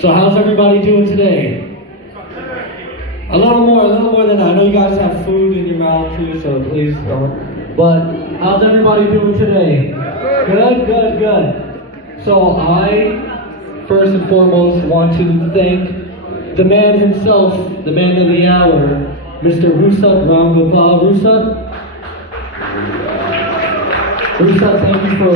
So how's everybody doing today? A little more than that. I know you guys have food in your mouth too, so please don't. But how's everybody doing today? Good. So I, first and foremost, want to thank the man himself, the man of the hour, Mr. Rusat. Rusat, thank you for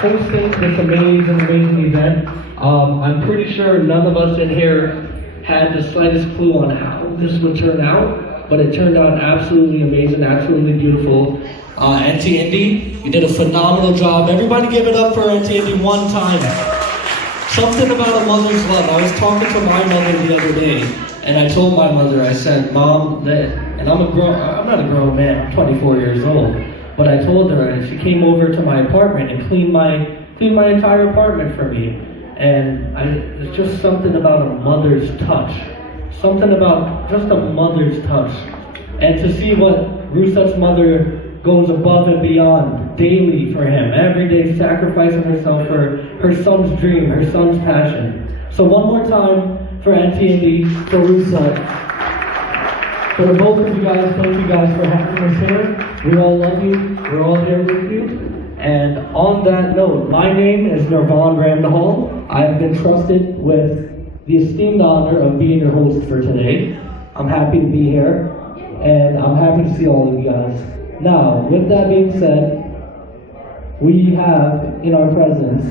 hosting this amazing event. I'm pretty sure none of us in here had the slightest clue on how this would turn out, but it turned out absolutely amazing, absolutely beautiful. Auntie Indy, you did a phenomenal job. Everybody give it up for Auntie Indy one time. Something about a mother's love. I was talking to my mother the other day, and I told my mother, I said, Mom, and I'm not a grown man, I'm 24 years old, but I told her, and she came over to my apartment and cleaned my entire apartment for me. And it's just something about a mother's touch. Something about just a mother's touch. And to see what Rusat's mother goes above and beyond daily for him, every day sacrificing herself for her son's dream, her son's passion. So one more time for Auntie Indy, for Rusat. For both of you guys, thank you guys for having us here. We all love you. We're all here with you. And on that note, my name is Nirvan Ramnahal. I've been trusted with the esteemed honor of being your host for today. I'm happy to be here, and I'm happy to see all of you guys. Now, with that being said, we have in our presence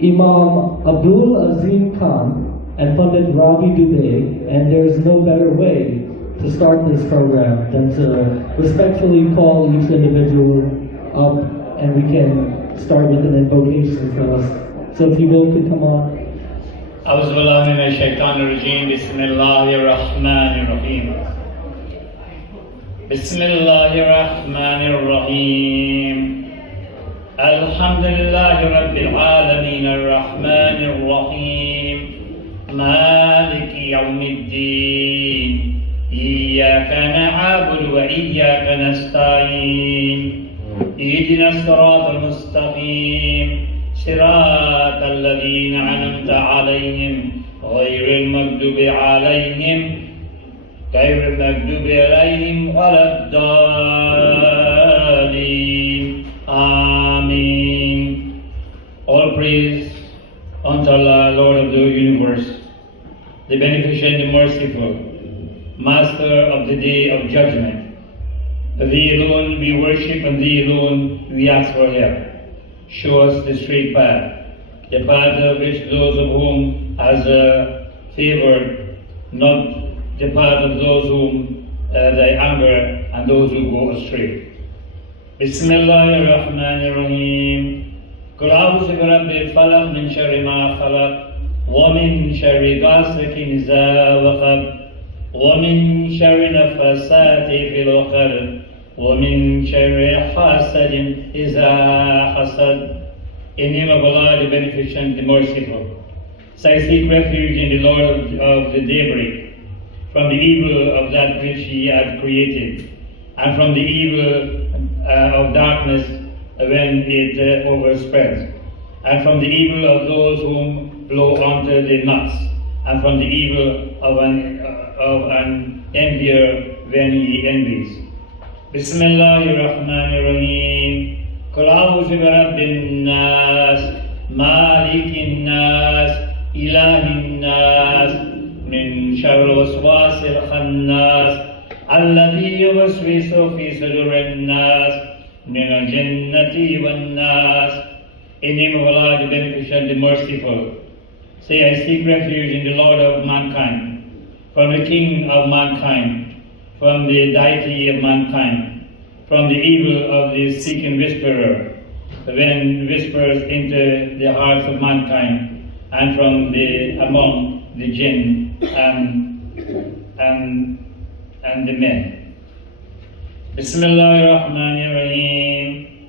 Imam Abdul Azim Khan and Pandit Ravi Dubey, and there's no better way to start this program than to respectfully call each individual up, and we can start with an invocation for us. So if you both could come on. أعوذ بالله من الشيطان الرجيم بسم الله الرحمن الرحيم بسم الله الرحمن الرحيم الحمد لله رب العالمين الرحمن الرحيم مالك يوم الدين إياك نعبد وإياك نستعين اهدنا الصراط المستقيم صراط الذين أنعمت عليهم غير المغضوب عليهم ولا الضالين. Amen. All praise unto Allah, Lord of the universe, the beneficent, the merciful, Master of the day of judgment. Thee alone we worship, and Thee alone we ask for help. Show us the straight path, the path of which those of whom has favored, not the path of those whom thy anger and those who go astray. Bismillah ar-Rahman ar-Rahim. Qul a'udhu bi rabbil falaq min sharri ma khalaq wa min sharri ghasiqin idha waqab wa min sharri nafasati fil 'uqad وَمِن شَرِّ حَاسِدٍ إِذَا حَسَدَ. In the name of Allah, the beneficent, the merciful. So I seek refuge in the Lord of the daybreak, from the evil of that which He had created, and from the evil of darkness when it overspreads, and from the evil of those whom blow onto the nuts, and from the evil of an envier when he envies. بسم الله الرحمن الرحيم قل أعوذ برب الناس مالك الناس إله الناس من شر الوسواس الخناس الذي يوسوس في صدور الناس من الجنة والناس. In the name of Allah, the beneficent, the merciful. Say, I seek refuge in the Lord of mankind, from the King of mankind, from the deity of mankind, from the evil of the seeking whisperer, when whispers into the hearts of mankind, and from the among the jinn and the men. Bismillah ar-Rahman ar-Rahim.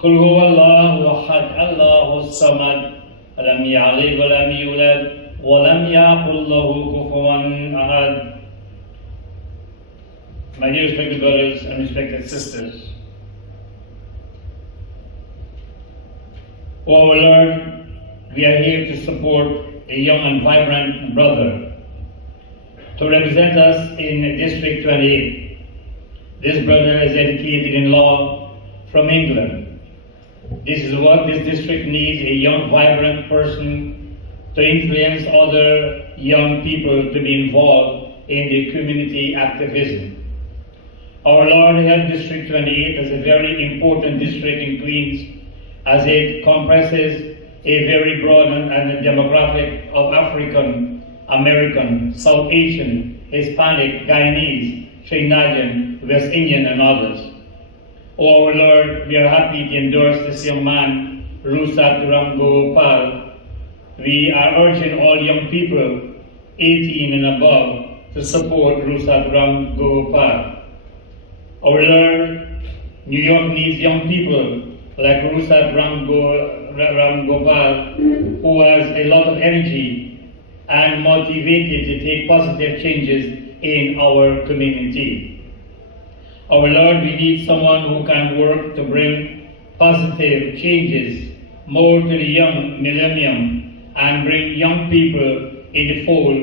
Qul huwa Allahu ahad, Allahu samad, lam yalid wa lam yulad, wa lam yakul lahu kufuwan ahad. My dear respected brothers and respected sisters, O our Lord, we are here to support a young and vibrant brother to represent us in District 28. This brother is educated in law from England. This is what this district needs, a young, vibrant person to influence other young people to be involved in the community activism. Our Lord held District 28 as a very important district in Queens, as it comprises a very broad and demographic of African, American, South Asian, Hispanic, Guyanese, Trinidadian, West Indian, and others. Oh, our Lord, we are happy to endorse this young man, Rusat Ramgopal. We are urging all young people 18 and above to support Rusat Ramgopal. Our Lord, New York needs young people like Rusat Ramgopal, who has a lot of energy and motivated to take positive changes in our community. Our Lord, we need someone who can work to bring positive changes more to the young millennium and bring young people in the fold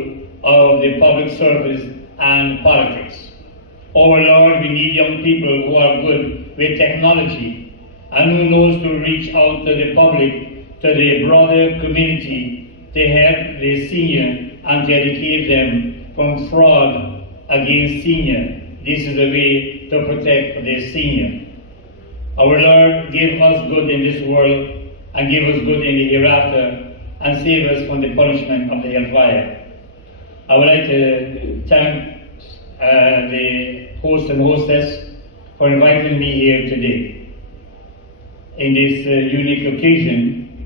of the public service and politics. Our Lord, we need young people who are good with technology and who knows to reach out to the public, to the broader community, to help the senior and to educate them from fraud against senior. This is the way to protect the senior. Our Lord, give us good in this world and give us good in the hereafter and save us from the punishment of the hellfire. I would like to thank the host and hostess for inviting me here today. In this unique occasion,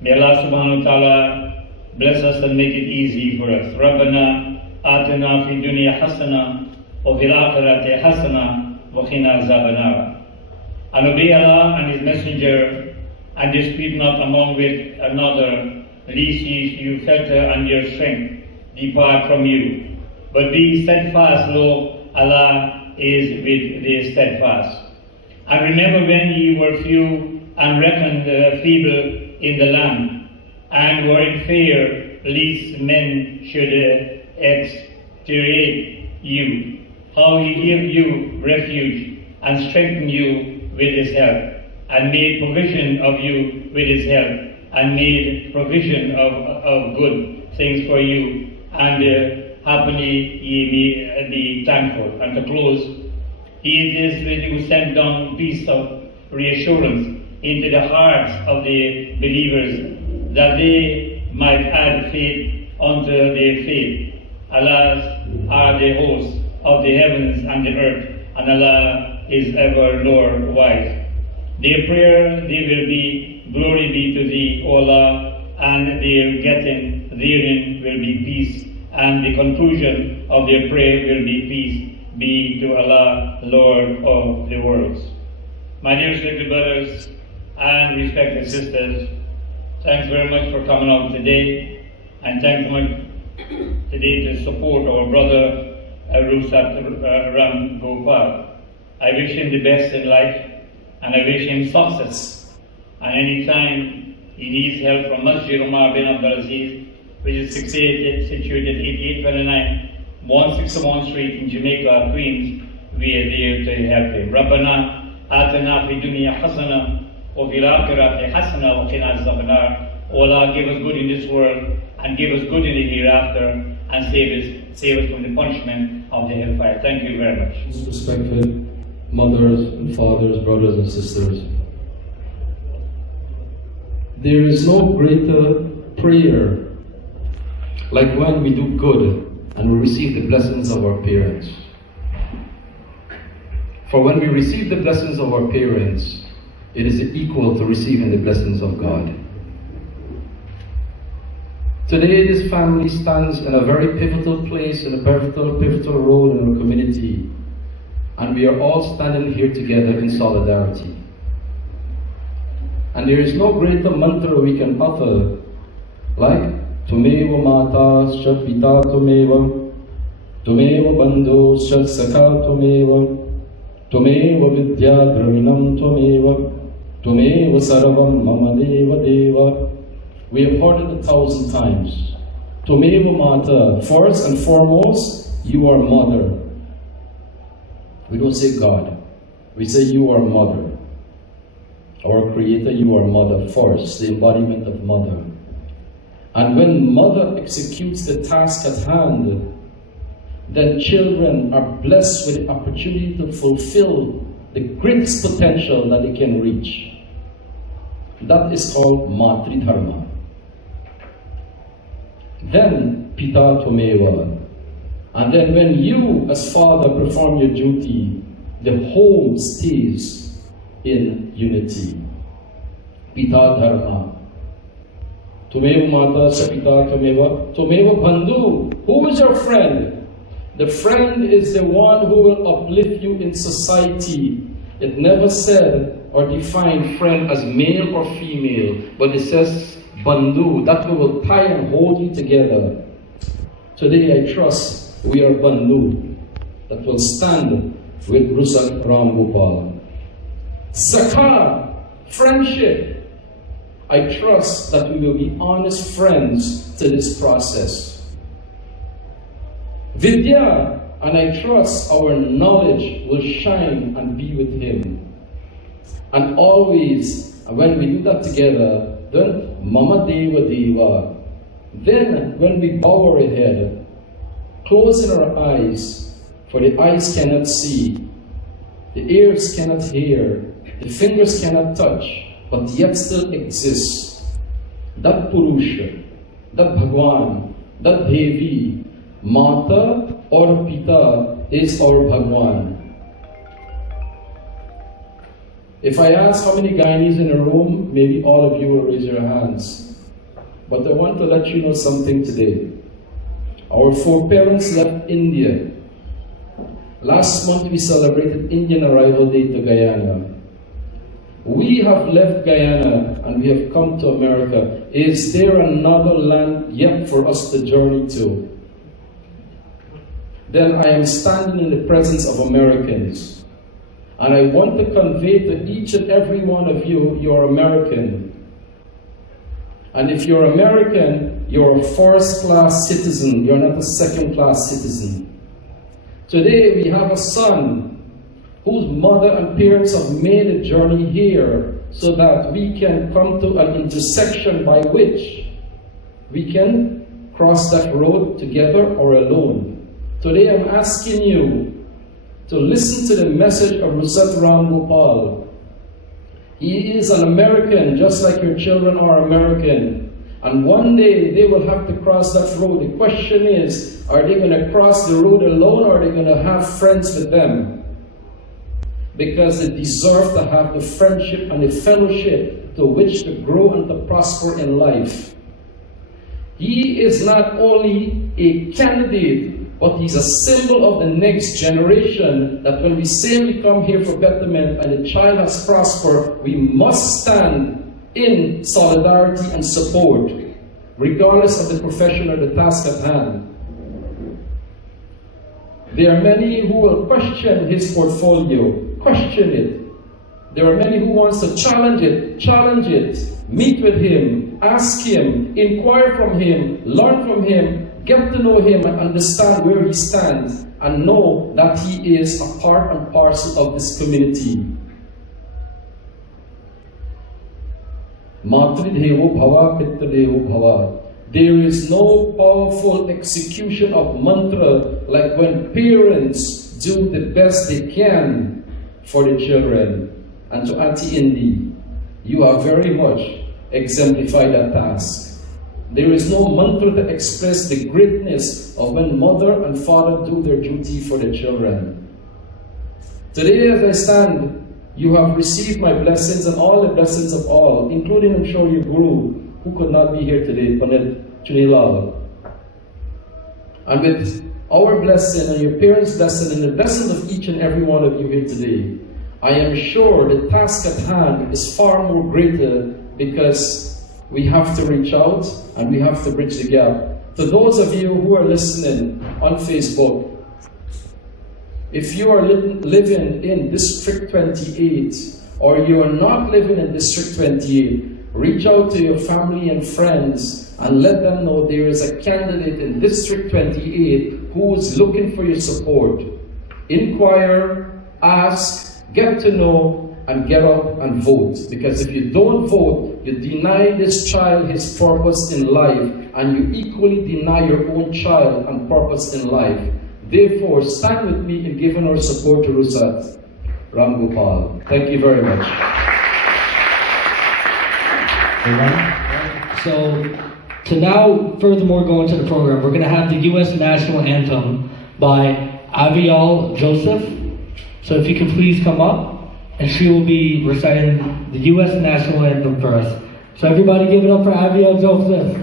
may Allah subhanahu wa ta'ala bless us and make it easy for us. Rabbana atina fi dunya hasana wa fil akhirati hasana wa qina azaban nar. And obey Allah and His Messenger and dispute not among with another, lest you falter and your strength depart from you. But be steadfast, lo, Allah is with the steadfast. And remember when ye were few and reckoned feeble in the land, and were in fear lest men should exterminate you, how He gave you refuge and strengthened you with His help, and made provision of you with His help, and made provision of good things for you, and happily ye may be thankful. And to close, He it is who sent down peace of reassurance into the hearts of the believers, that they might add faith unto their faith. Allah are the hosts of the heavens and the earth, and Allah is ever Lord wise. Their prayer, they will be, glory be to Thee, O Allah, and their getting therein will be peace, and the conclusion of their prayer will be peace be to Allah, Lord of the worlds. My dear respected brothers and respected sisters, thanks very much for coming out today, and thanks much today to support our brother Rusat Ramgopal. I wish him the best in life, and I wish him success. And anytime he needs help from Masjid Umar bin Abdulaziz, which is situated 8829 161 Street in Jamaica, Queens, we are there to help him. Rabbana atina fi dunya hasana wa fil akhirati hasana wa qina azaban nar. O Allah, give us good in this world and give us good in the hereafter, and save us from the punishment of the hellfire. Thank you very much. Respected mothers and fathers, brothers and sisters, there is no greater prayer like when we do good and we receive the blessings of our parents. For when we receive the blessings of our parents, it is equal to receiving the blessings of God. Today, this family stands in a very pivotal place, in a pivotal role in our community, and we are all standing here together in solidarity. And there is no greater mantra we can utter like Tumeva Mata Shatpita Tumeva, Tumeva Bandhu Shatsaka Tumeva, Tumeva Vidya Dravinam Tumeva, Tumeva Sarvam Mama Deva Deva, We have heard it 1,000 times. Tomeva Mata, first and foremost, you are mother. We don't say God. We say you are mother. Our Creator, you are mother first, the embodiment of mother. And when mother executes the task at hand, then children are blessed with the opportunity to fulfill the greatest potential that they can reach. That is called Matri Dharma. Then Pita Tomeva. And then when you as father perform your duty, the home stays in unity. Pita Dharma. Tomeva Mata Sapita Tomeva. Tomeva Bandhu. Who is your friend? The friend is the one who will uplift you in society. It never said or defined friend as male or female, but it says Bandhu, that will tie and hold you together. Today I trust we are Bandhu, that will stand with Rusat Ram Gopal. Sakha, friendship. I trust that we will be honest friends to this process. Vidya, and I trust our knowledge will shine and be with him. And always, when we do that together, then Mama Deva Deva. Then, when we bow our head, closing our eyes, for the eyes cannot see, the ears cannot hear, the fingers cannot touch, but yet still exists. That Purusha, that Bhagwan, that Devi, Mata or Pita is our Bhagwan. If I ask how many Guyanese in a room, maybe all of you will raise your hands. But I want to let you know something today. Our foreparents left India. Last month we celebrated Indian Arrival Day to Guyana. We have left Guyana and we have come to America. Is there another land yet for us to journey to? Then I am standing in the presence of Americans. And I want to convey to each and every one of you, you're American. And if you're American, you're a first-class citizen. You're not a second-class citizen. Today we have a son whose mother and parents have made a journey here so that we can come to an intersection by which we can cross that road together or alone. Today I'm asking you to listen to the message of Rusat Ram Gopal. He is an American, just like your children are American. And one day they will have to cross that road. The question is, are they going to cross the road alone or are they going to have friends with them? Because they deserve to have the friendship and the fellowship to which to grow and to prosper in life. He is not only a candidate, but he's a symbol of the next generation, that when we say we come here for betterment and the child has prospered, we must stand in solidarity and support, regardless of the profession or the task at hand. There are many who will question his portfolio, question it. There are many who wants to challenge it, meet with him, ask him, inquire from him, learn from him, get to know him and understand where he stands and know that he is a part and parcel of this community. Matri Devo Bhava, Pitra Devo Bhava. There is no powerful execution of mantra like when parents do the best they can for the children. And to Auntie Indy, you have very much exemplified that task. There is no mantra to express the greatness of when mother and father do their duty for the children. Today as I stand, you have received my blessings and all the blessings of all, including I'm sure your guru, who could not be here today, Pandit Chutney. And with our blessing and your parents' blessing and the blessing of each and every one of you here today, I am sure the task at hand is far more greater because we have to reach out and we have to bridge the gap. To those of you who are listening on Facebook, if you are living in District 28 or you are not living in District 28, reach out to your family and friends and let them know there is a candidate in District 28 who is looking for your support. Inquire, ask, get to know, and get up and vote. Because if you don't vote, you deny this child his purpose in life, and you equally deny your own child and purpose in life. Therefore, stand with me in giving our support to Rusat. Ram Gopal. Thank you very much. So, to now furthermore go into the program, we're going to have the U.S. National Anthem by Avial Joseph. So if you could please come up, and she will be reciting the U.S. National Anthem for us. So everybody give it up for Avial Joseph.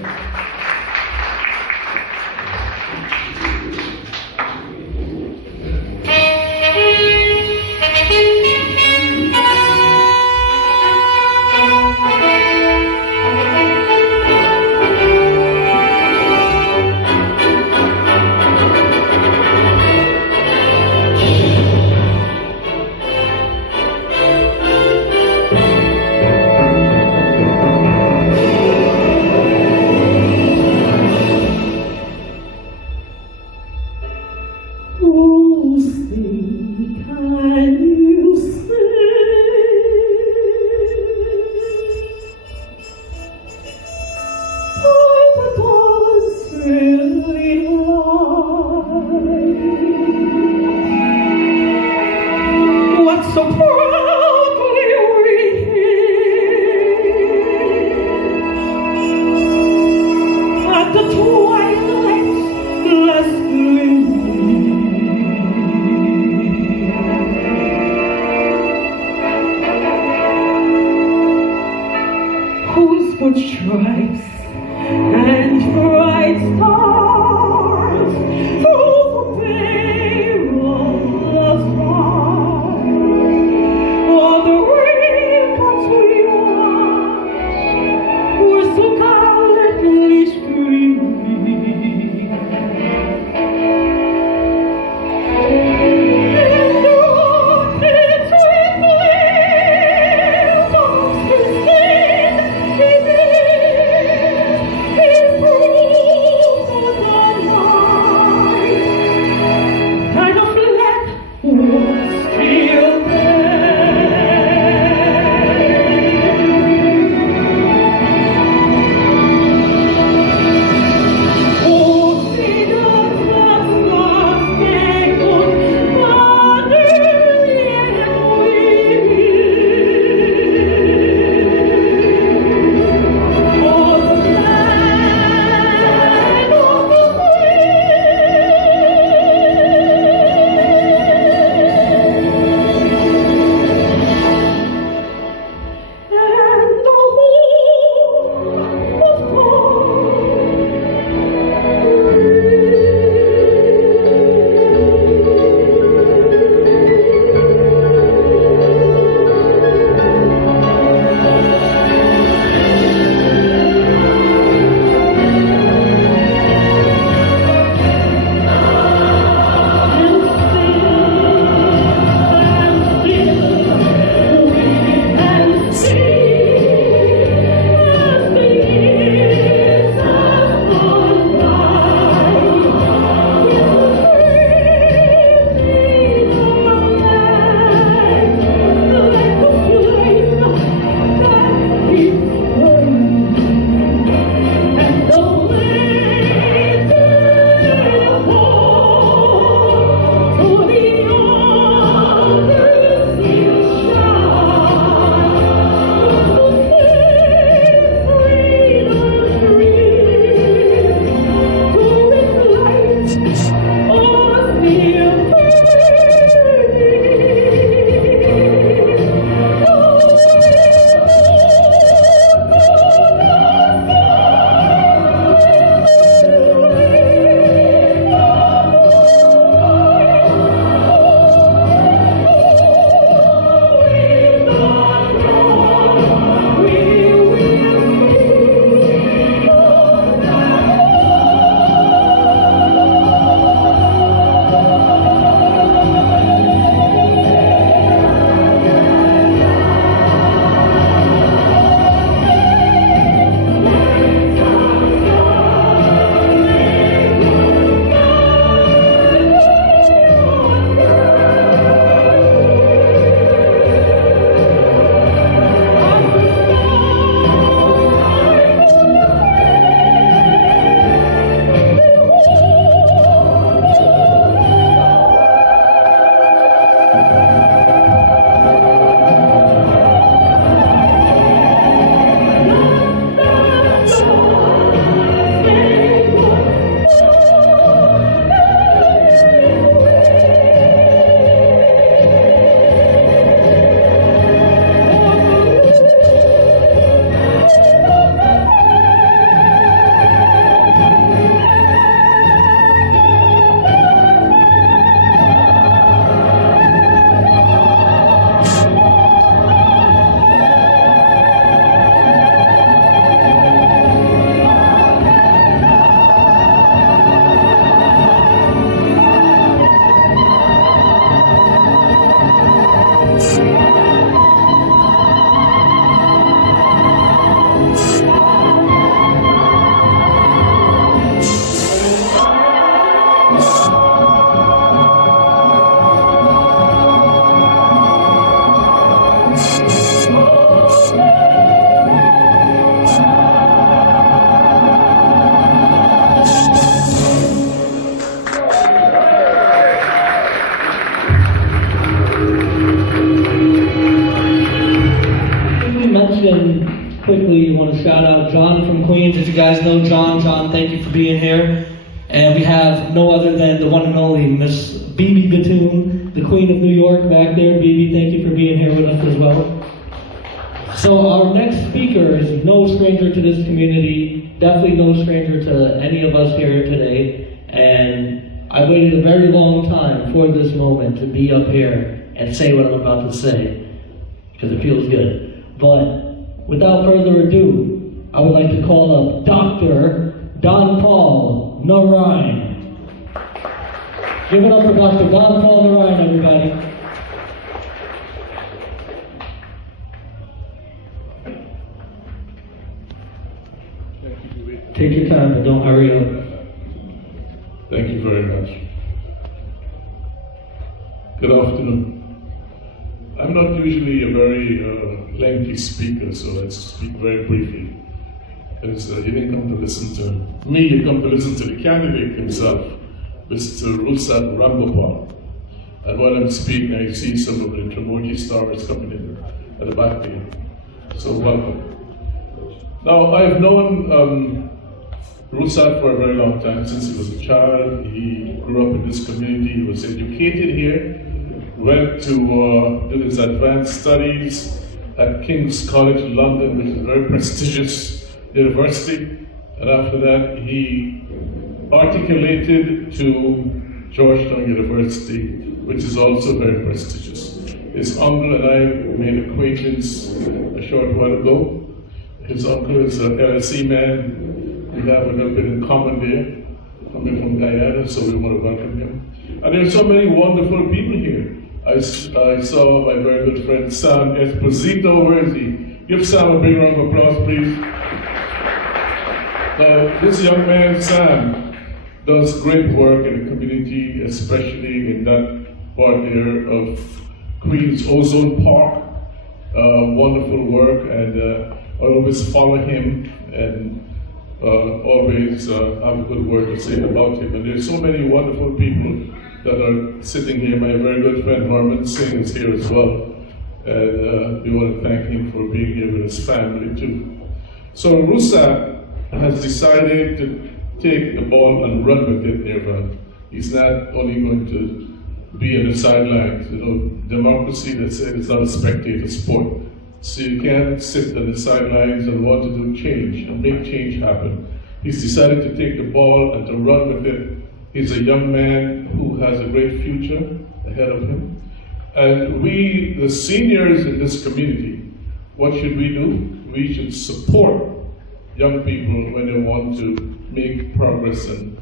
mention quickly, want to shout out John from Queens. If you guys know John, thank you for being here. And we have no other than the one and only Miss BB Gatoon, the Queen of New York back there. BB, thank you for being here with us as well. So our next speaker is no stranger to this community, definitely no stranger to any of us here today. And I waited a very long time for this moment to be up here and say what I'm about to say, because it feels good. But without further ado, I would like to call up Dr. Don Paul Narayan. Give it up for Dr. Don Paul Narayan, everybody. Take your time, but don't hurry up. Thank you very much. Good afternoon. I'm not usually a very lengthy speaker, so let's speak very briefly. Because you didn't come to listen to me, you come to listen to the candidate himself, Mr. Rusat Rambopal. And while I'm speaking, I see some of the Tremoji stars coming in at the back there. So welcome. Now, I've known Rusat for a very long time, since he was a child. He grew up in this community, he was educated here, went to do his advanced studies at King's College London, which is a very prestigious university. And after that, he articulated to Georgetown University, which is also very prestigious. His uncle and I made acquaintance a short while ago. His uncle is an LSE man. We have a little bit in common there, coming from Guyana, so we want to welcome him. And there are so many wonderful people here. I saw my very good friend Sam Esposito. Where is he? Give Sam a big round of applause, please. This young man, Sam, does great work in the community, especially in that part there of Queens Ozone Park. Wonderful work, and I always follow him and always have a good word to say about him. And there's so many wonderful people that are sitting here. My very good friend Norman Singh is here as well. And we want to thank him for being here with his family too. So Rusat has decided to take the ball and run with it, Nirvan. He's not only going to be on the sidelines. You know, democracy, they say, it's not a spectator sport. So you can't sit on the sidelines and want to do change and make change happen. He's decided to take the ball and to run with it. He's a young man who has a great future ahead of him. And we, the seniors in this community, what should we do? We should support young people when they want to make progress and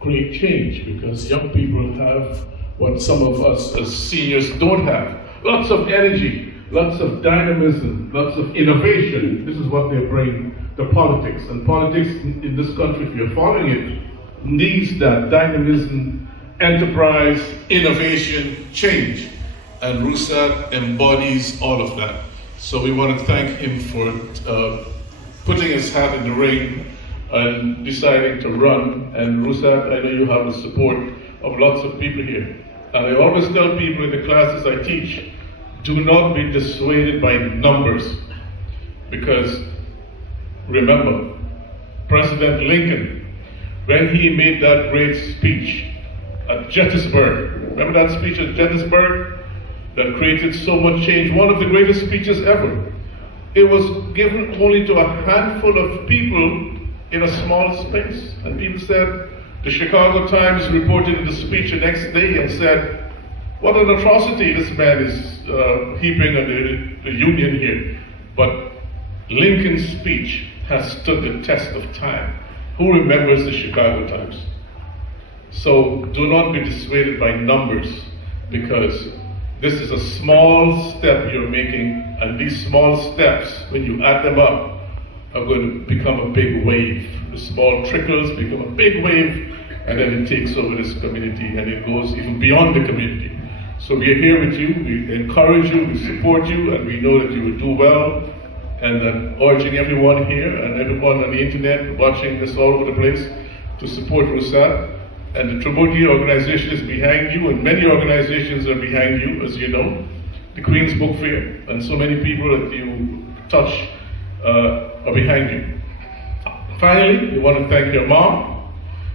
create change, because young people have what some of us as seniors don't have. Lots of energy, lots of dynamism, lots of innovation. This is what they bring to politics. And politics in this country, if you're following it, needs that dynamism, enterprise, innovation, change. And Rusat embodies all of that. So we want to thank him for putting his hat in the ring and deciding to run. And Rusat, I know you have the support of lots of people here. And I always tell people in the classes I teach, do not be dissuaded by numbers. Because remember, President Lincoln, when he made that great speech at Gettysburg, remember that speech at Gettysburg that created so much change, one of the greatest speeches ever. It was given only to a handful of people in a small space. And people said, the Chicago Times reported the speech the next day and said, what an atrocity this man is heaping on the Union here. But Lincoln's speech has stood the test of time. Who remembers the Chicago Times? So do not be dissuaded by numbers, because this is a small step you're making, and these small steps, when you add them up, are going to become a big wave. The small trickles become a big wave, and then it takes over this community, and it goes even beyond the community. So we are here with you, we encourage you, we support you, and we know that you will do well. And I'm urging everyone here and everyone on the internet watching this all over the place to support Rusat. And the Tremoji organization is behind you, and many organizations are behind you, as you know. The Queen's Book Fair, and so many people that you touch are behind you. Finally, we want to thank your mom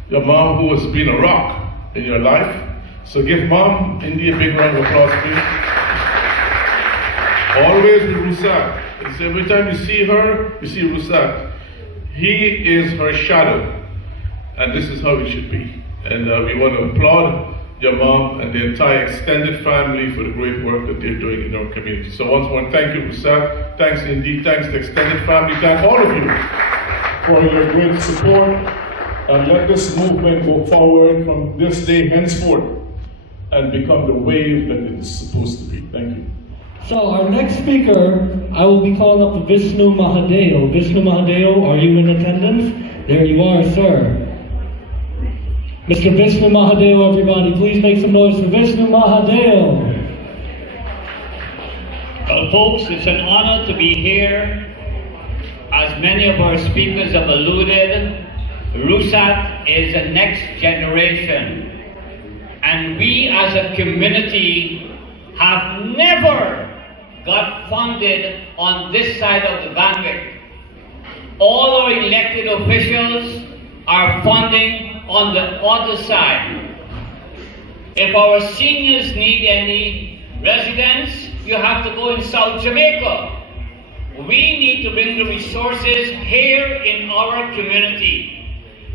who has been a rock in your life. So give Mom Indy a big round of applause, please. Always with Rusat. It's every time you see her, you see Rusat. He is her shadow, and this is how it should be. And we want to applaud your mom and the entire extended family for the great work that they're doing in our community. So once more, thank you, Rusat. Thanks indeed. Thanks to the extended family. Thank all of you for your great support. And let this movement go forward from this day henceforth and become the wave that it is supposed to be. Thank you. So our next speaker, I will be calling up Vishnu Mahadeo. Vishnu Mahadeo, are you in attendance? There you are, sir. Mr. Vishnu Mahadeo, everybody, please make some noise for Vishnu Mahadeo. Well, folks, it's an honor to be here. As many of our speakers have alluded, Rusat is the next generation. And we as a community have never got funded on this side of the bandwidth. All our elected officials are funding on the other side. If our seniors need any residence, you have to go in South Jamaica. We need to bring the resources here in our community.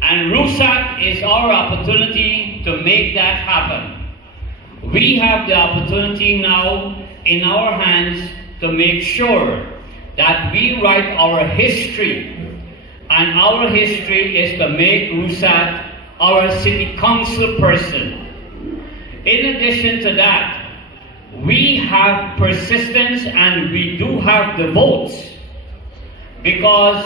And Rusat is our opportunity to make that happen. We have the opportunity now in our hands to make sure that we write our history. And our history is to make Rusat our city council person. In addition to that, we have persistence and we do have the votes. Because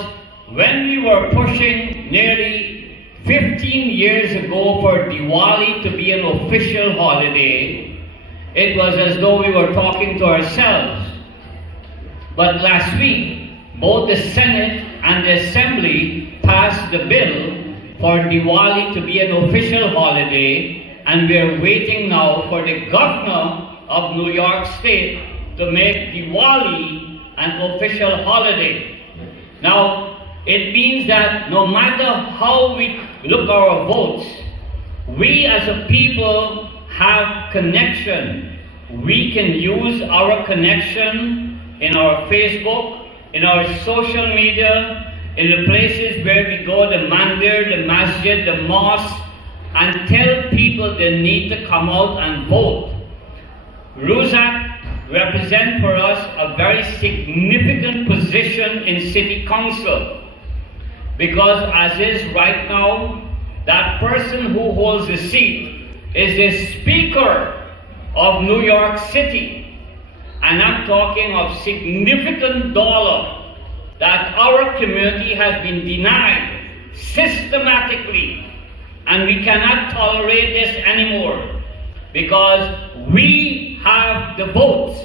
when we were pushing nearly 15 years ago for Diwali to be an official holiday, it was as though we were talking to ourselves. But last week, both the Senate and the Assembly passed the bill for Diwali to be an official holiday, and we're waiting now for the governor of New York State to make Diwali an official holiday. Now, it means that no matter how we look our votes, we as a people have connection. We can use our connection in our Facebook, in our social media, in the places where we go, the mandir, the masjid, the mosque, and tell people they need to come out and vote. Rusat represents for us a very significant position in City Council. Because as is right now, that person who holds the seat is the Speaker of New York City. And I'm talking of significant dollar that our community has been denied systematically. And we cannot tolerate this anymore. Because we have the votes.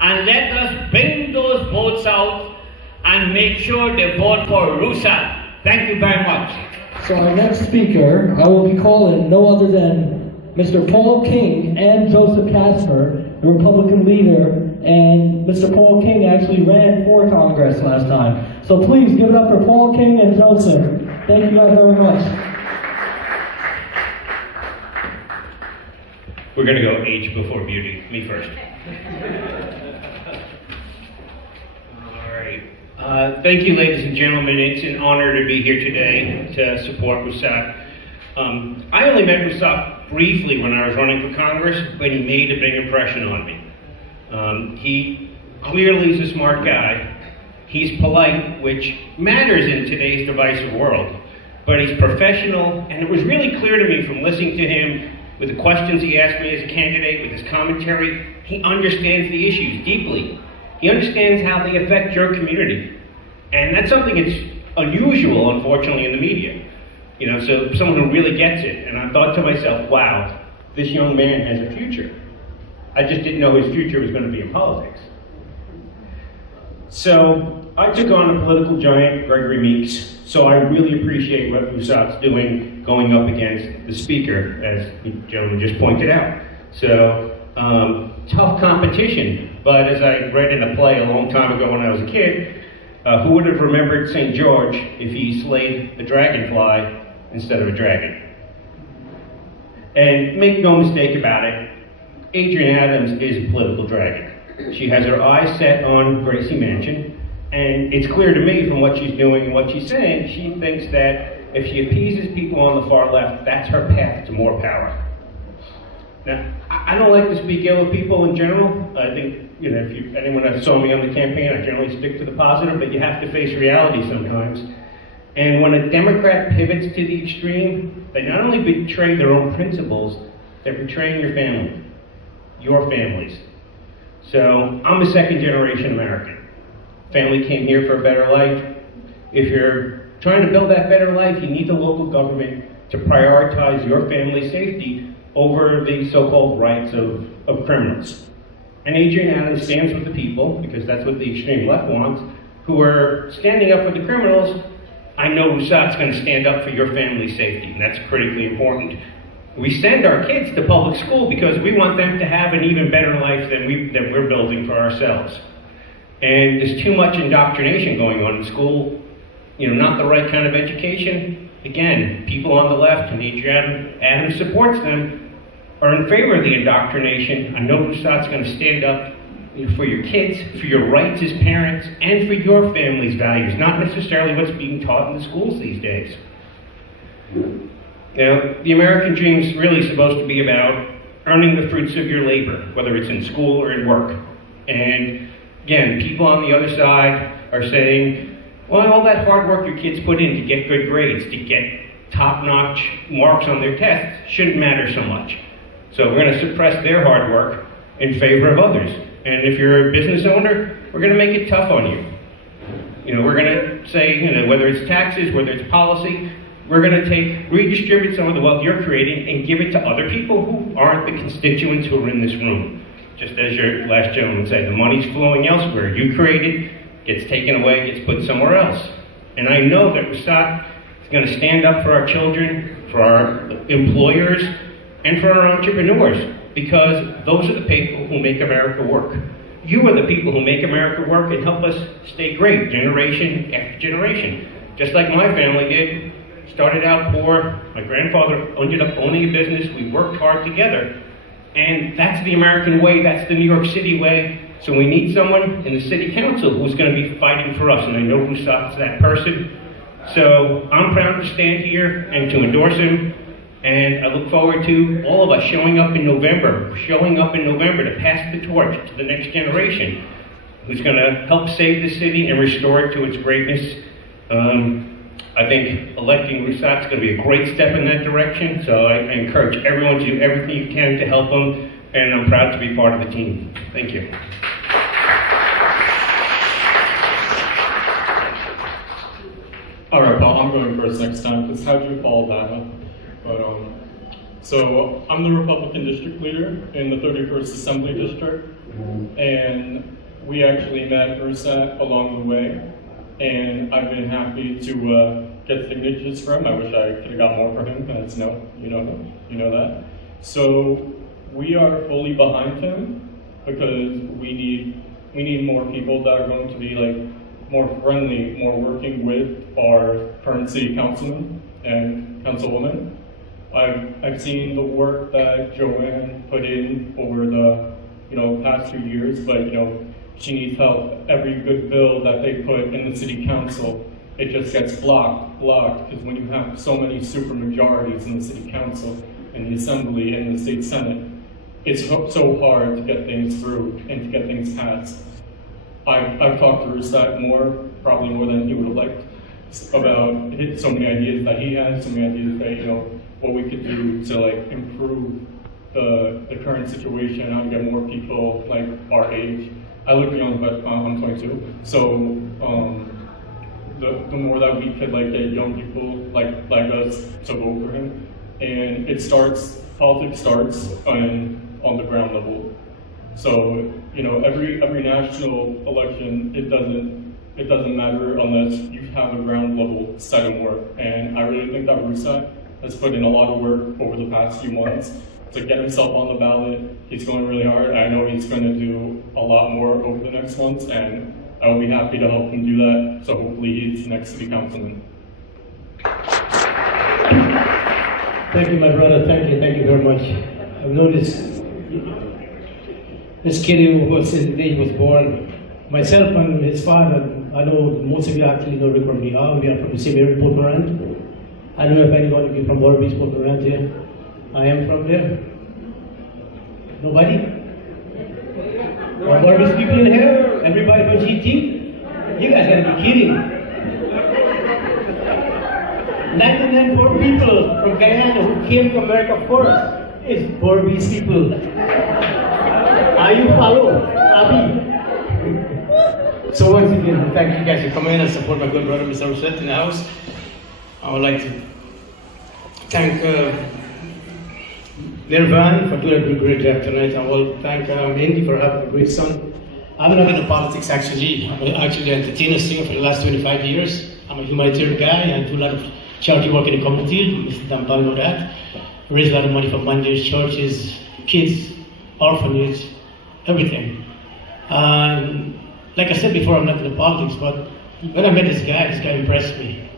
And let us bring those votes out and make sure they vote for Rusat. Thank you very much. So our next speaker, I will be calling no other than Mr. Paul King and Joseph Casper, the Republican leader, and Mr. Paul King actually ran for Congress last time. So please give it up for Paul King and Joseph. Thank you guys very much. We're going to go age before beauty. Me first. Thank you, ladies and gentlemen. It's an honor to be here today to support Rusat. I only met Rusat briefly when I was running for Congress, but he made a big impression on me. He clearly is a smart guy. He's polite, which matters in today's divisive world, but he's professional, and it was really clear to me from listening to him with the questions he asked me as a candidate, with his commentary, he understands the issues deeply. He understands how they affect your community. And that's something that's unusual, unfortunately, in the media. You know, so someone who really gets it. And I thought to myself, wow, this young man has a future. I just didn't know his future was going to be in politics. So I took on a political giant, Gregory Meeks. So I really appreciate what Rusat's doing, going up against the speaker, as the gentleman just pointed out. So tough competition. But as I read in a play a long time ago when I was a kid, Who would have remembered St. George if he slayed a dragonfly instead of a dragon? And make no mistake about it, Adrienne Adams is a political dragon. She has her eyes set on Gracie Mansion, and it's clear to me from what she's doing and what she's saying, she thinks that if she appeases people on the far left, that's her path to more power. Now, I don't like to speak ill of people in general. I think, if anyone that saw me on the campaign, I generally stick to the positive, but you have to face reality sometimes. And when a Democrat pivots to the extreme, they not only betray their own principles, they're betraying your family, your families. So, I'm a second-generation American. Family came here for a better life. If you're trying to build that better life, you need the local government to prioritize your family's safety over the so-called rights of criminals. And Adrienne Adams stands with the people, because that's what the extreme left wants, who are standing up for the criminals. I know Rusat's going to stand up for your family's safety, and that's critically important. We send our kids to public school because we want them to have an even better life than we're building for ourselves. And there's too much indoctrination going on in school, not the right kind of education. Again, people on the left, and Adrienne Adams supports them, are in favor of the indoctrination. I know Rusat's going to stand up for your kids, for your rights as parents, and for your family's values, not necessarily what's being taught in the schools these days. The American dream is really supposed to be about earning the fruits of your labor, whether it's in school or in work. And again, people on the other side are saying, well, all that hard work your kids put in to get good grades, to get top-notch marks on their tests, shouldn't matter so much. So we're going to suppress their hard work in favor of others. And if you're a business owner, we're going to make it tough on you. We're going to say, whether it's taxes, whether it's policy, we're going to redistribute some of the wealth you're creating and give it to other people who aren't the constituents who are in this room. Just as your last gentleman said, the money's flowing elsewhere. You created, gets taken away, gets put somewhere else. And I know that Rusat is going to stand up for our children, for our employers, and for our entrepreneurs, because those are the people who make America work. You are the people who make America work and help us stay great, generation after generation. Just like my family did. Started out poor, my grandfather ended up owning a business, we worked hard together. And that's the American way, that's the New York City way. So we need someone in the city council who's going to be fighting for us, and I know Rusat's that person. So I'm proud to stand here and to endorse him. And I look forward to all of us showing up in November to pass the torch to the next generation who's going to help save the city and restore it to its greatness. I think electing Rusat's going to be a great step in that direction, so I encourage everyone to do everything you can to help him, and I'm proud to be part of the team. Thank you. All right, Paul, I'm going first next time, because how'd you follow that up? So I'm the Republican district leader in the 31st Assembly District, and we actually met Rusat along the way, and I've been happy to get signatures from him. I wish I could have got more from him, but it's no, you know that. So we are fully behind him because we need more people that are going to be more friendly, more working with our current city councilman and councilwoman. I've seen the work that Joanne put in over the past 2 years, but she needs help. Every good bill that they put in the city council, it just gets blocked, because when you have so many super majorities in the city council, in the assembly, and in the state senate, it's so hard to get things through and to get things passed. I've talked to Rusat probably more than he would have liked, about so many ideas that he has, so many ideas that what we could do to improve the current situation, how to get more people our age. I look young, but I'm 22. So the more that we could get young people like us to vote for him, and politics starts on the ground level. So every national election, it doesn't matter unless you have a ground level set of work. And I really think that Rusat has put in a lot of work over the past few months to get himself on the ballot. He's going really hard. I know he's going to do a lot more over the next months, and I will be happy to help him do that. So hopefully he's the next city councilman. Thank you, my brother. Thank you very much. I've known this kid who was since the day he was born. Myself and his father, I know most of you actually know Rick from we are from the same area, Port Morant. I don't know if anyone of you from Waterbeach, Port Morant here. I am from there. Nobody? Waterbeach people in here? Everybody from GT? You guys gotta be kidding. 99 poor people from Guyana who came to America first. It's Waterbeach people. Are you follow? Abi? So once again, thank you guys for coming in and support my good brother, Mr. Rusat, in the house. I would like to thank Nirvan for doing a great job tonight. I will thank Indy for having a great son. I'm not into politics actually. I'm actually an entertainer singer for the last 25 years. I'm a humanitarian guy. I do a lot of charity work in the community. Mr. Dampal know that. I raise a lot of money for managers, churches, kids, orphanage, everything. Like I said before, I'm not into politics, but when I met this guy impressed me.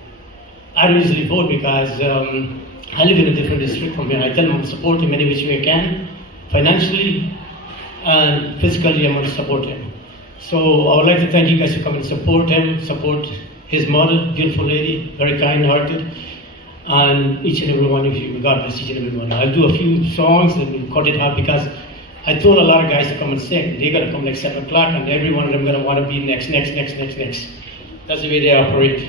I don't usually vote because I live in a different district from here. I tell him I'm supporting him any which way I can, financially and physically. I'm going to support him. So I would like to thank you guys for coming to support him, support his mother, beautiful lady, very kind-hearted, and each and every one of you. God bless each and every one. I'll do a few songs and we'll cut it out because I told a lot of guys to come and sing. They're going to come like 7 o'clock and every one of them going to want to be next. That's the way they operate.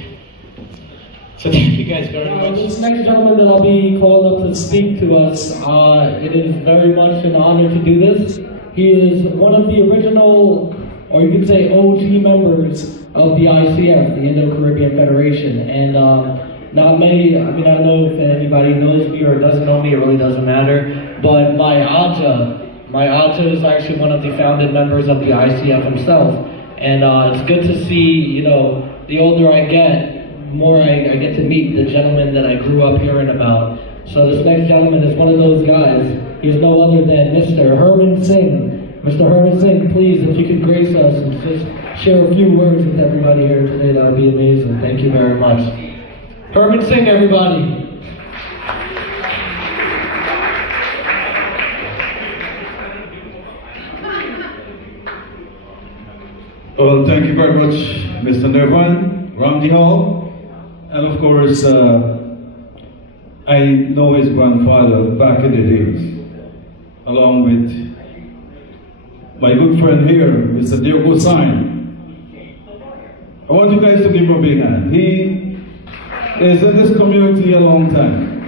So thank you guys very much. This next gentleman that I'll be calling up to speak to us, it is very much an honor to do this. He is one of the original, or you could say OG members of the ICF, the Indo-Caribbean Federation. And not many, I don't know if anybody knows me or doesn't know me, it really doesn't matter. But my Aja is actually one of the founding members of the ICF himself. And it's good to see, the older I get, more I get to meet the gentleman that I grew up hearing about. So this next gentleman is one of those guys. He's no other than Mr. Herman Singh. Mr. Herman Singh, please, if you could grace us and just share a few words with everybody here today, that would be amazing. Thank you very much. Herman Singh, everybody. Well, thank you very much, Mr. Nirvan, Ramji Hall. And of course, I know his grandfather back in the days, along with my good friend here, Mr. Diogo Sain. I want you guys to give him a big hand. He is in this community a long time.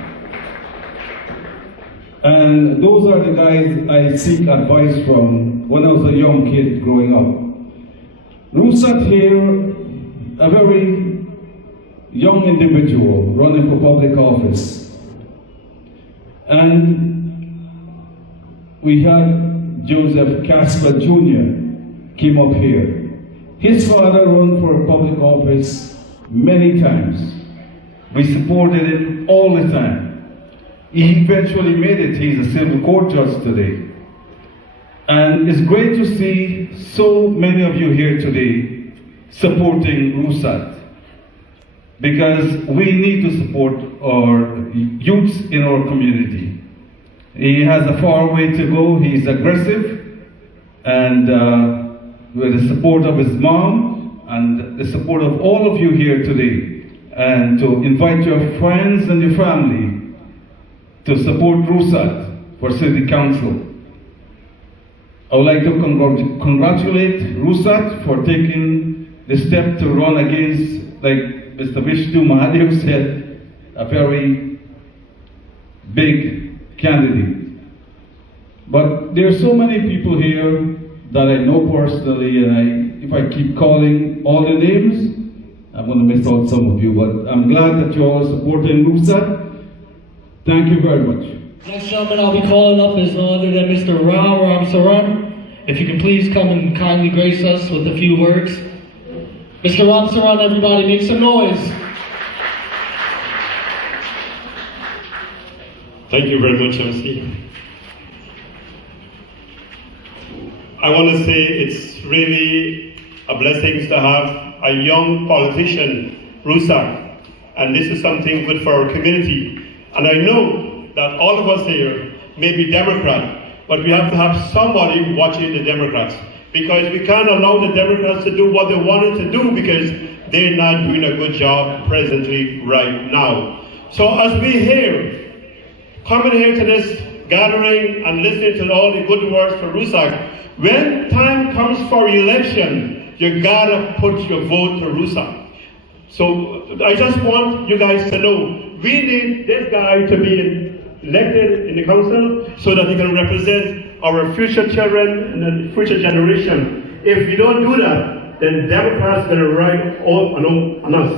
And those are the guys I seek advice from when I was a young kid growing up. Rusat here, a very young individual running for public office. And we had Joseph Casper Jr. came up here. His father ran for public office many times. We supported him all the time. He eventually made it. He's a civil court judge today. And it's great to see so many of you here today supporting Rusat, because we need to support our youth in our community. He has a far way to go. He's aggressive, and with the support of his mom and the support of all of you here today, and to invite your friends and your family to support Rusat for City Council. I would like to congratulate Rusat for taking the step to run against, like Mr. Vishnu Mahadev said, a very big candidate. But there are so many people here that I know personally, and if I keep calling all the names, I'm going to miss out some of you, but I'm glad that you're all supporting Rusat. Thank you very much. Next gentleman I'll be calling up is none other than Mr. Ram Saran. If you can please come and kindly grace us with a few words. Mr. Ram Saran, everybody, make some noise. Thank you very much, MC. I want to say it's really a blessing to have a young politician, Rusat, and this is something good for our community. And I know that all of us here may be Democrat, but we have to have somebody watching the Democrats, because we can't allow the Democrats to do what they wanted to do because they're not doing a good job presently right now. So as we hear, coming here to this gathering and listening to all the good words for Rusat, when time comes for election, you gotta put your vote to Rusat. So I just want you guys to know, we need this guy to be elected in the council so that he can represent our future children and the future generation. If you don't do that, then Democrats gonna ride on us.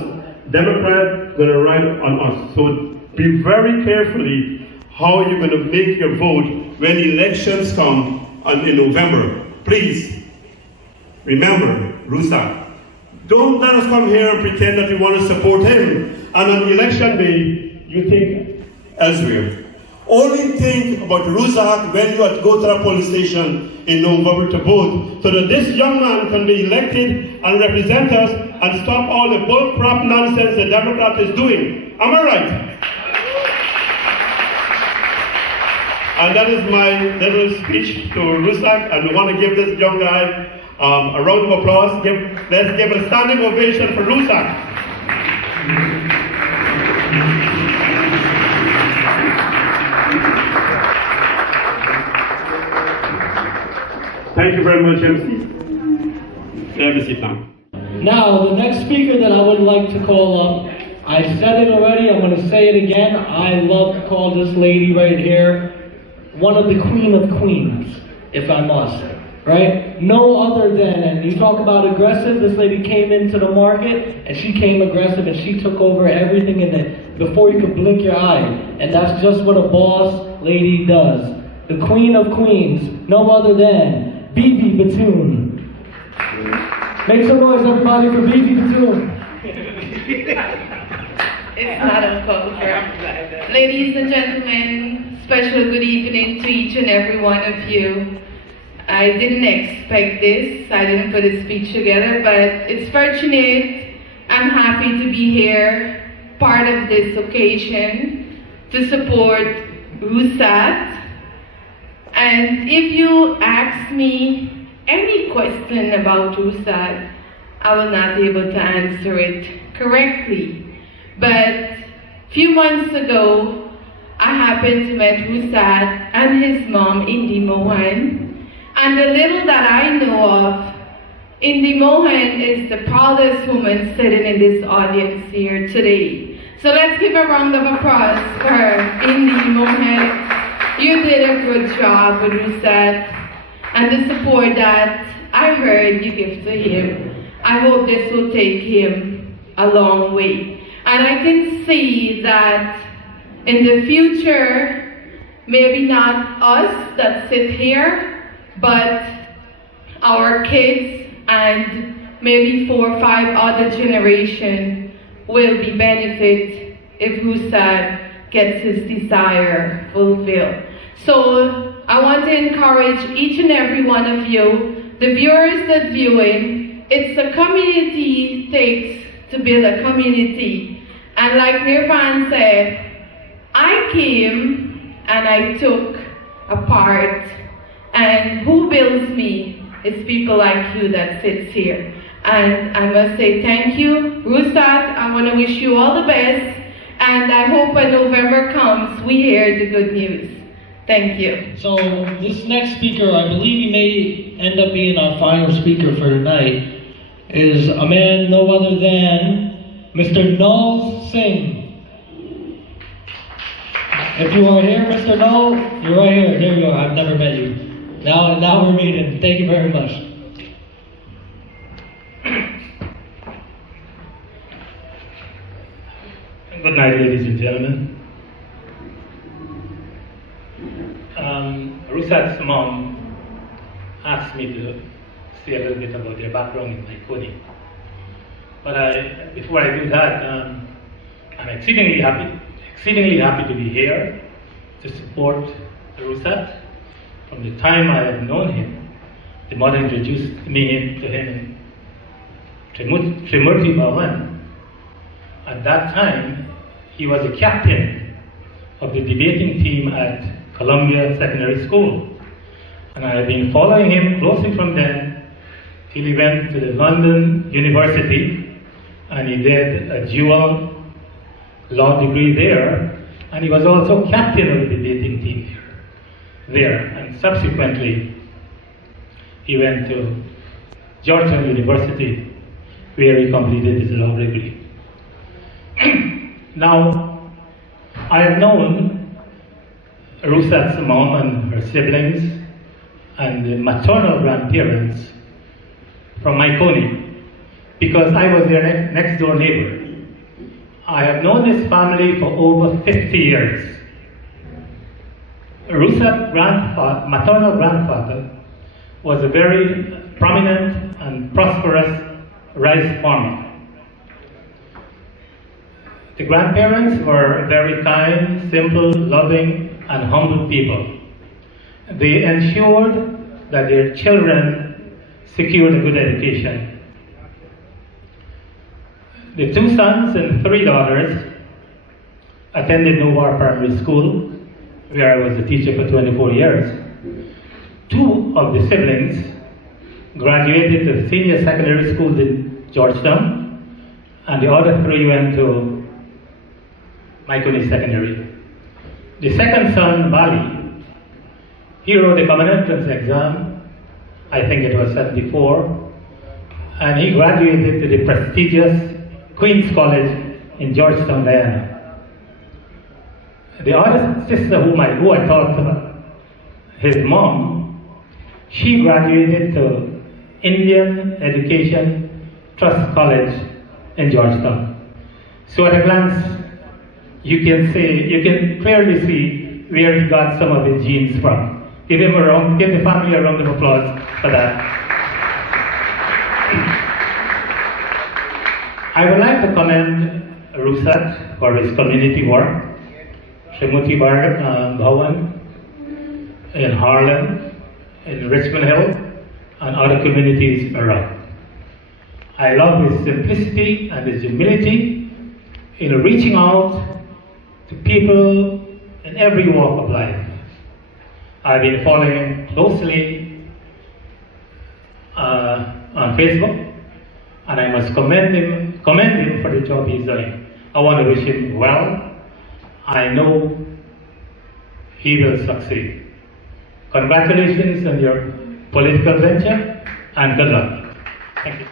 Democrats gonna ride on us. So be very carefully how you're gonna make your vote when elections come in November. Please remember Rusat. Don't let us come here and pretend that we want to support him, and on election day you think elsewhere. Only think about Rusat when you have to go to the police station in November to vote, so that this young man can be elected and represent us and stop all the bullcrap nonsense the Democrat is doing. Am I right? And that is my little speech to Rusat, and we want to give this young guy a round of applause. Let's give a standing ovation for Rusat. Thank you very much, MC. Have a seat now. Now, the next speaker that I would like to call up, I said it already, I'm going to say it again. I love to call this lady right here one of the queen of queens, if I must, right? No other than, and you talk about aggressive, this lady came into the market and she came aggressive and she took over everything in it before you could blink your eye. And that's just what a boss lady does. The queen of queens, no other than Bibi Batoon. Make some noise, everybody, for Bibi Batoon. It's not uncalled for. Ladies and gentlemen, special good evening to each and every one of you. I didn't expect this. I didn't put a speech together, but it's fortunate. I'm happy to be here, part of this occasion, to support Rusat. And if you ask me any question about Rusat, I will not be able to answer it correctly. But a few months ago, I happened to meet Rusat and his mom, Indi Mohan. And the little that I know of, Indi Mohan is the proudest woman sitting in this audience here today. So let's give a round of applause for Indi Mohan. You did a good job with Rusat, and the support that I heard you give to him, I hope this will take him a long way. And I can see that in the future, maybe not us that sit here, but our kids and maybe 4 or 5 other generations will be benefit if Rusat gets his desire fulfilled. So I want to encourage each and every one of you, the viewers that viewing, it's a community takes to build a community. And like Nirvan said, I came and I took a part, and who builds me is people like you that sits here. And I must say thank you. Rusat, I want to wish you all the best, and I hope when November comes, we hear the good news. Thank you. So this next speaker, I believe he may end up being our final speaker for tonight, is a man no other than Mr. Nal Singh. If you are here, Mr. Nal, you're right here. Here you are. I've never met you. Now we're meeting. Thank you very much. Good night, ladies and gentlemen. Rusat's mom asked me to say a little bit about their background in my coding. But before I do that, I'm exceedingly happy to be here to support Rusat. From the time I have known him, the mother introduced me to him Trimurti Bhawan. At that time, he was a captain of the debating team at Columbia Secondary School. And I have been following him closely from then till he went to the London University and he did a dual law degree there, and he was also captain of the debating team there. And subsequently, he went to Georgetown University, where he completed his law degree. Now, I have known Rusat's mom and her siblings and the maternal grandparents from Maikoni because I was their next door neighbor. I have known this family for over 50 years. Rusat's maternal grandfather was a very prominent and prosperous rice farmer. The grandparents were very kind, simple, loving, and humble people. They ensured that their children secured a good education. The 2 sons and 3 daughters attended Nowar Primary School, where I was a teacher for 24 years. 2 of the siblings graduated to senior secondary schools in Georgetown, and the other 3 went to Maikoni Secondary. The second son, Bali, he wrote a common entrance exam, I think it was 74, and he graduated to the prestigious Queen's College in Georgetown, Guyana. The other sister who I talked about, his mom, she graduated to Indian Education Trust College in Georgetown. So at a glance, you can clearly see where he got some of his genes from. Give the family a round of applause for that. I would like to commend Rusat for his community work. Trimurti Bhawan in Harlem, in Richmond Hill, and other communities around. I love his simplicity and his humility in reaching out to people in every walk of life. I've been following him closely on Facebook, and I must commend him for the job he's doing. I want to wish him well. I know he will succeed. Congratulations on your political venture, and good luck. Thank you.